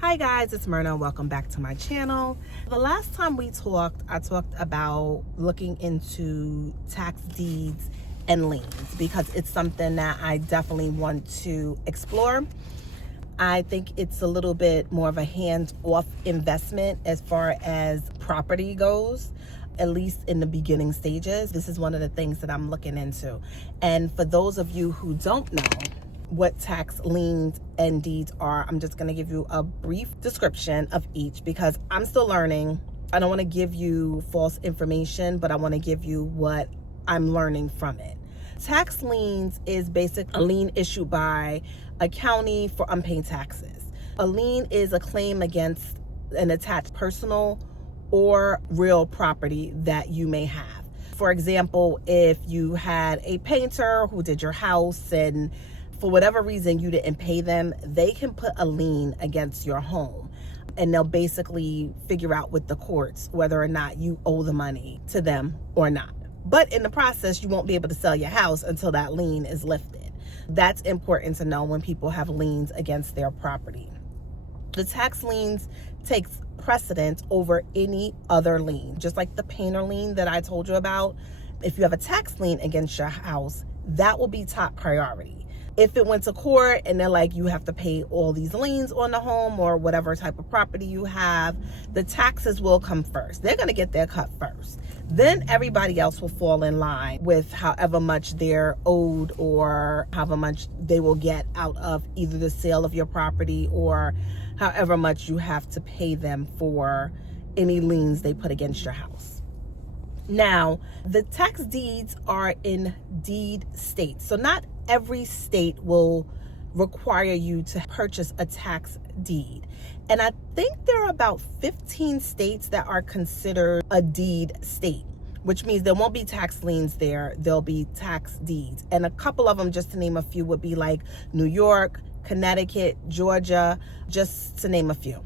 Hi guys, it's Myrna. Welcome back to my channel. The last time we talked, I talked about looking into tax deeds and liens because it's something that I definitely want to explore. I think it's a little bit more of a hands-off investment as far as property goes, at least in the beginning stages. This is one of the things that I'm looking into. And for those of you who don't know what tax liens and deeds are, I'm just going to give you a brief description of each because I'm still learning. I don't want to give you false information, but I want to give you what I'm learning from it. Tax liens is basically a lien issued by a county for unpaid taxes. A lien is a claim against an attached personal or real property that you may have. For example, if you had a painter who did your house and for whatever reason you didn't pay them, they can put a lien against your home and they'll basically figure out with the courts whether or not you owe the money to them or not. But in the process, you won't be able to sell your house until that lien is lifted. That's important to know when people have liens against their property. The tax liens takes precedence over any other lien. Just like the painter lien that I told you about, if you have a tax lien against your house, that will be top priority. If it went to court and they're like, you have to pay all these liens on the home or whatever type of property you have, the taxes will come first. They're going to get their cut first. Then everybody else will fall in line with however much they're owed or however much they will get out of either the sale of your property or however much you have to pay them for any liens they put against your house. Now, the tax deeds are in deed states. So not every state will require you to purchase a tax deed. And I think there are about 15 states that are considered a deed state, which means there won't be tax liens there. There'll be tax deeds. And a couple of them, just to name a few, would be like New York, Connecticut, Georgia, just to name a few.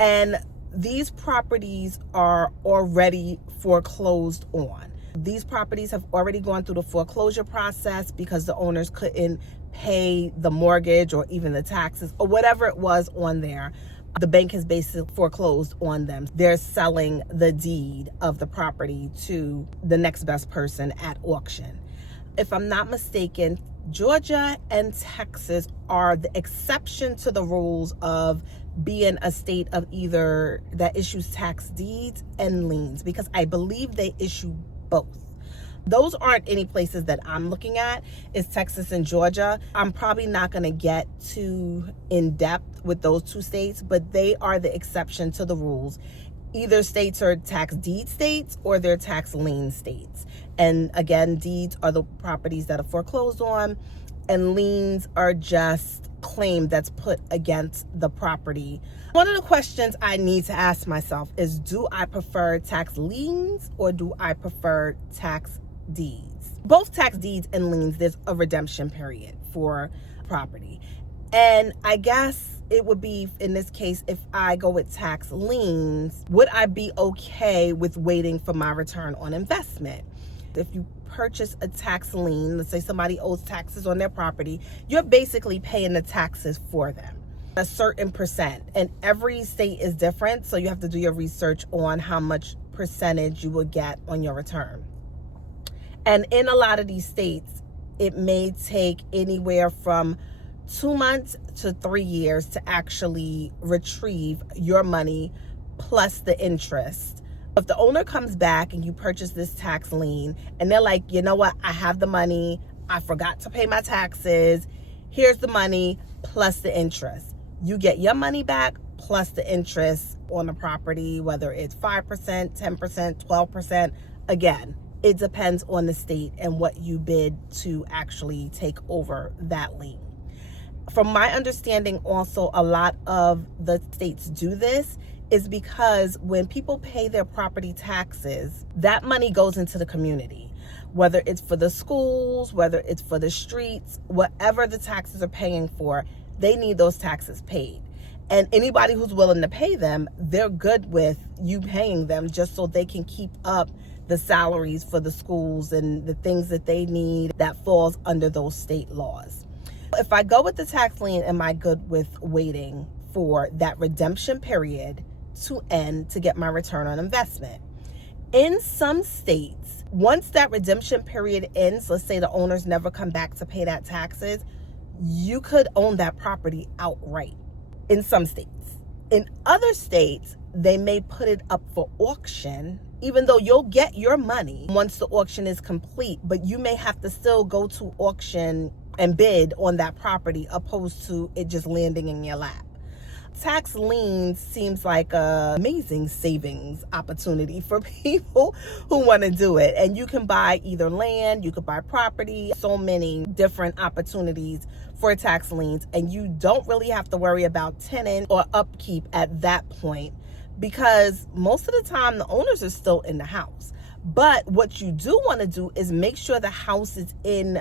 And these properties are already foreclosed on. These properties have already gone through the foreclosure process because the owners couldn't pay the mortgage or even the taxes or whatever it was on there. The bank has basically foreclosed on them. They're selling the deed of the property to the next best person at auction. If I'm not mistaken, Georgia and Texas are the exception to the rules of being a state of either that issues tax deeds and liens, because I believe they issue both. Those aren't any places that I'm looking at. It's Texas and Georgia. I'm probably not going to get too in depth with those two states, but they are the exception to the rules. Either states are tax deed states or they're tax lien states. And again, deeds are the properties that are foreclosed on, and liens are just claim that's put against the property. One of the questions I need to ask myself is, do I prefer tax liens or do I prefer tax deeds? Both tax deeds and liens, there's a redemption period for property. And I guess it would be, in this case, if I go with tax liens, would I be okay with waiting for my return on investment? If you purchase a tax lien, let's say somebody owes taxes on their property, you're basically paying the taxes for them, a certain percent. And every state is different, so you have to do your research on how much percentage you will get on your return. And in a lot of these states, it may take anywhere from 2 months to 3 years to actually retrieve your money plus the interest. If the owner comes back and you purchase this tax lien and they're like, you know what, I have the money, I forgot to pay my taxes, here's the money plus the interest. You get your money back plus the interest on the property, whether it's 5%, 10%, 12%. Again, it depends on the state and what you bid to actually take over that lien. From my understanding, also, a lot of the states do this is because when people pay their property taxes, that money goes into the community, whether it's for the schools, whether it's for the streets, whatever the taxes are paying for, they need those taxes paid. And anybody who's willing to pay them, they're good with you paying them just so they can keep up the salaries for the schools and the things that they need that falls under those state laws. If I go with the tax lien, am I good with waiting for that redemption period to end to get my return on investment. In some states, once that redemption period ends, let's say the owners never come back to pay that taxes, you could own that property outright in some states. In other states, they may put it up for auction, even though you'll get your money once the auction is complete, but you may have to still go to auction and bid on that property opposed to it just landing in your lap. Tax liens seems like an amazing savings opportunity for people who want to do it. And you can buy either land, you could buy property, so many different opportunities for tax liens. And you don't really have to worry about tenant or upkeep at that point, because most of the time the owners are still in the house. But what you do want to do is make sure the house is in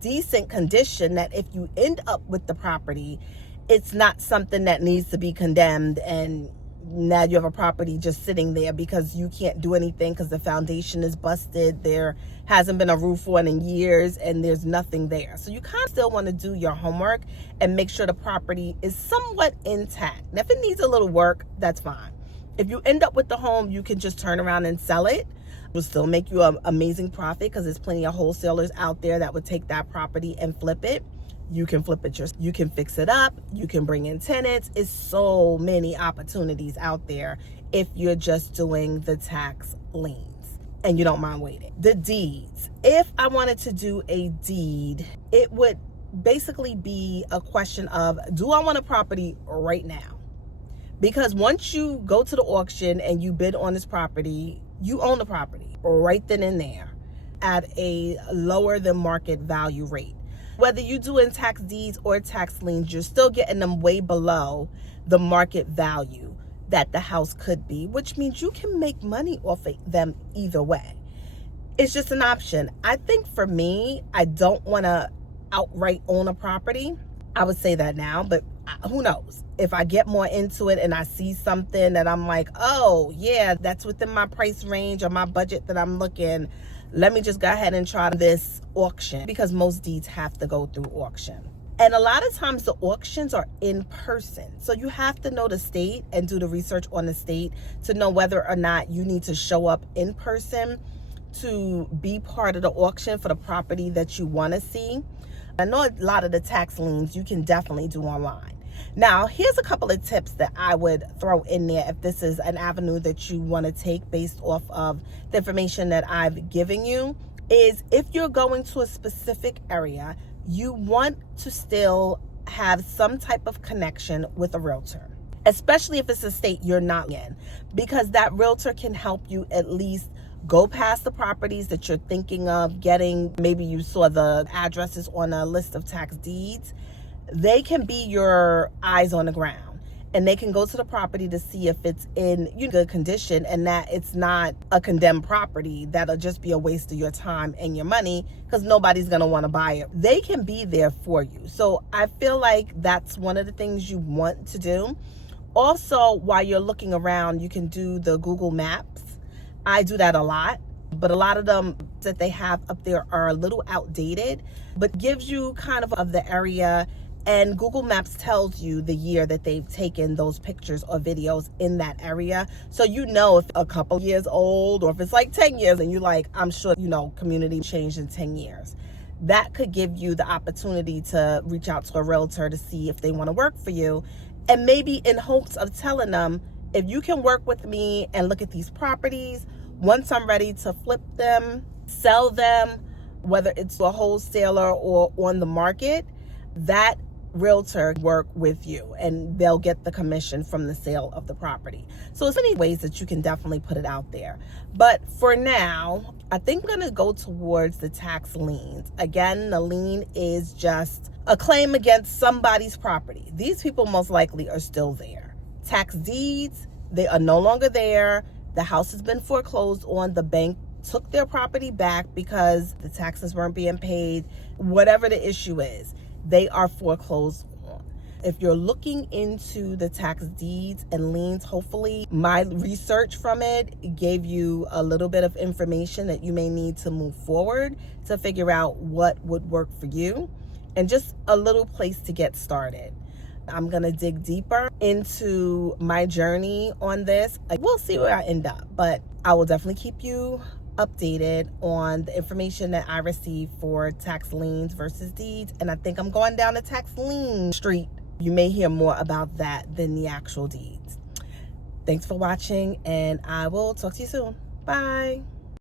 decent condition, that if you end up with the property, it's not something that needs to be condemned and now you have a property just sitting there because you can't do anything because the foundation is busted, there hasn't been a roof on in years, and there's nothing there. So you kind of still want to do your homework and make sure the property is somewhat intact. Now, if it needs a little work, that's fine. If you end up with the home, you can just turn around and sell it. It will still make you an amazing profit because there's plenty of wholesalers out there that would take that property and flip it. You can flip it yourself. You can fix it up. You can bring in tenants. It's so many opportunities out there if you're just doing the tax liens and you don't mind waiting. The deeds. If I wanted to do a deed, it would basically be a question of, do I want a property right now? Because once you go to the auction and you bid on this property, you own the property right then and there at a lower than market value rate. Whether you do in tax deeds or tax liens, you're still getting them way below the market value that the house could be, which means you can make money off of them either way. It's just an option. I think for me, I don't want to outright own a property. I would say that now, but who knows? If I get more into it and I see something that I'm like, oh yeah, that's within my price range or my budget that I'm looking, let me just go ahead and try this auction, because most deeds have to go through auction. And a lot of times the auctions are in person. So you have to know the state and do the research on the state to know whether or not you need to show up in person to be part of the auction for the property that you want to see. I know a lot of the tax liens you can definitely do online. Now, here's a couple of tips that I would throw in there if this is an avenue that you want to take based off of the information that I've given you, is if you're going to a specific area, you want to still have some type of connection with a realtor, especially if it's a state you're not in, because that realtor can help you at least go past the properties that you're thinking of getting. Maybe you saw the addresses on a list of tax deeds. They can be your eyes on the ground, and they can go to the property to see if it's in good condition and that it's not a condemned property that'll just be a waste of your time and your money, because nobody's going to want to buy it. They can be there for you. So I feel like that's one of the things you want to do. Also, while you're looking around, you can do the Google Maps. I do that a lot, but a lot of them that they have up there are a little outdated, but gives you kind of the area. And Google Maps tells you the year that they've taken those pictures or videos in that area. So you know if a couple years old or if it's like 10 years and you're like, I'm sure, community changed in 10 years. That could give you the opportunity to reach out to a realtor to see if they want to work for you. And maybe in hopes of telling them, if you can work with me and look at these properties, once I'm ready to flip them, sell them, whether it's to a wholesaler or on the market, that realtor work with you and they'll get the commission from the sale of the property. So there's many ways that you can definitely put it out there. But for now, I think I'm going to go towards the tax liens. Again, the lien is just a claim against somebody's property. These people most likely are still there. Tax deeds, they are no longer there. The house has been foreclosed on. The bank took their property back because the taxes weren't being paid. Whatever the issue is, they are foreclosed on. If you're looking into the tax deeds and liens, hopefully my research from it gave you a little bit of information that you may need to move forward to figure out what would work for you, and just a little place to get started. I'm gonna dig deeper into my journey on this. We'll see where I end up, but I will definitely keep you updated on the information that I receive for tax liens versus deeds. And I think I'm going down the tax lien street. You may hear more about that than the actual deeds. Thanks for watching, and I will talk to you soon. Bye.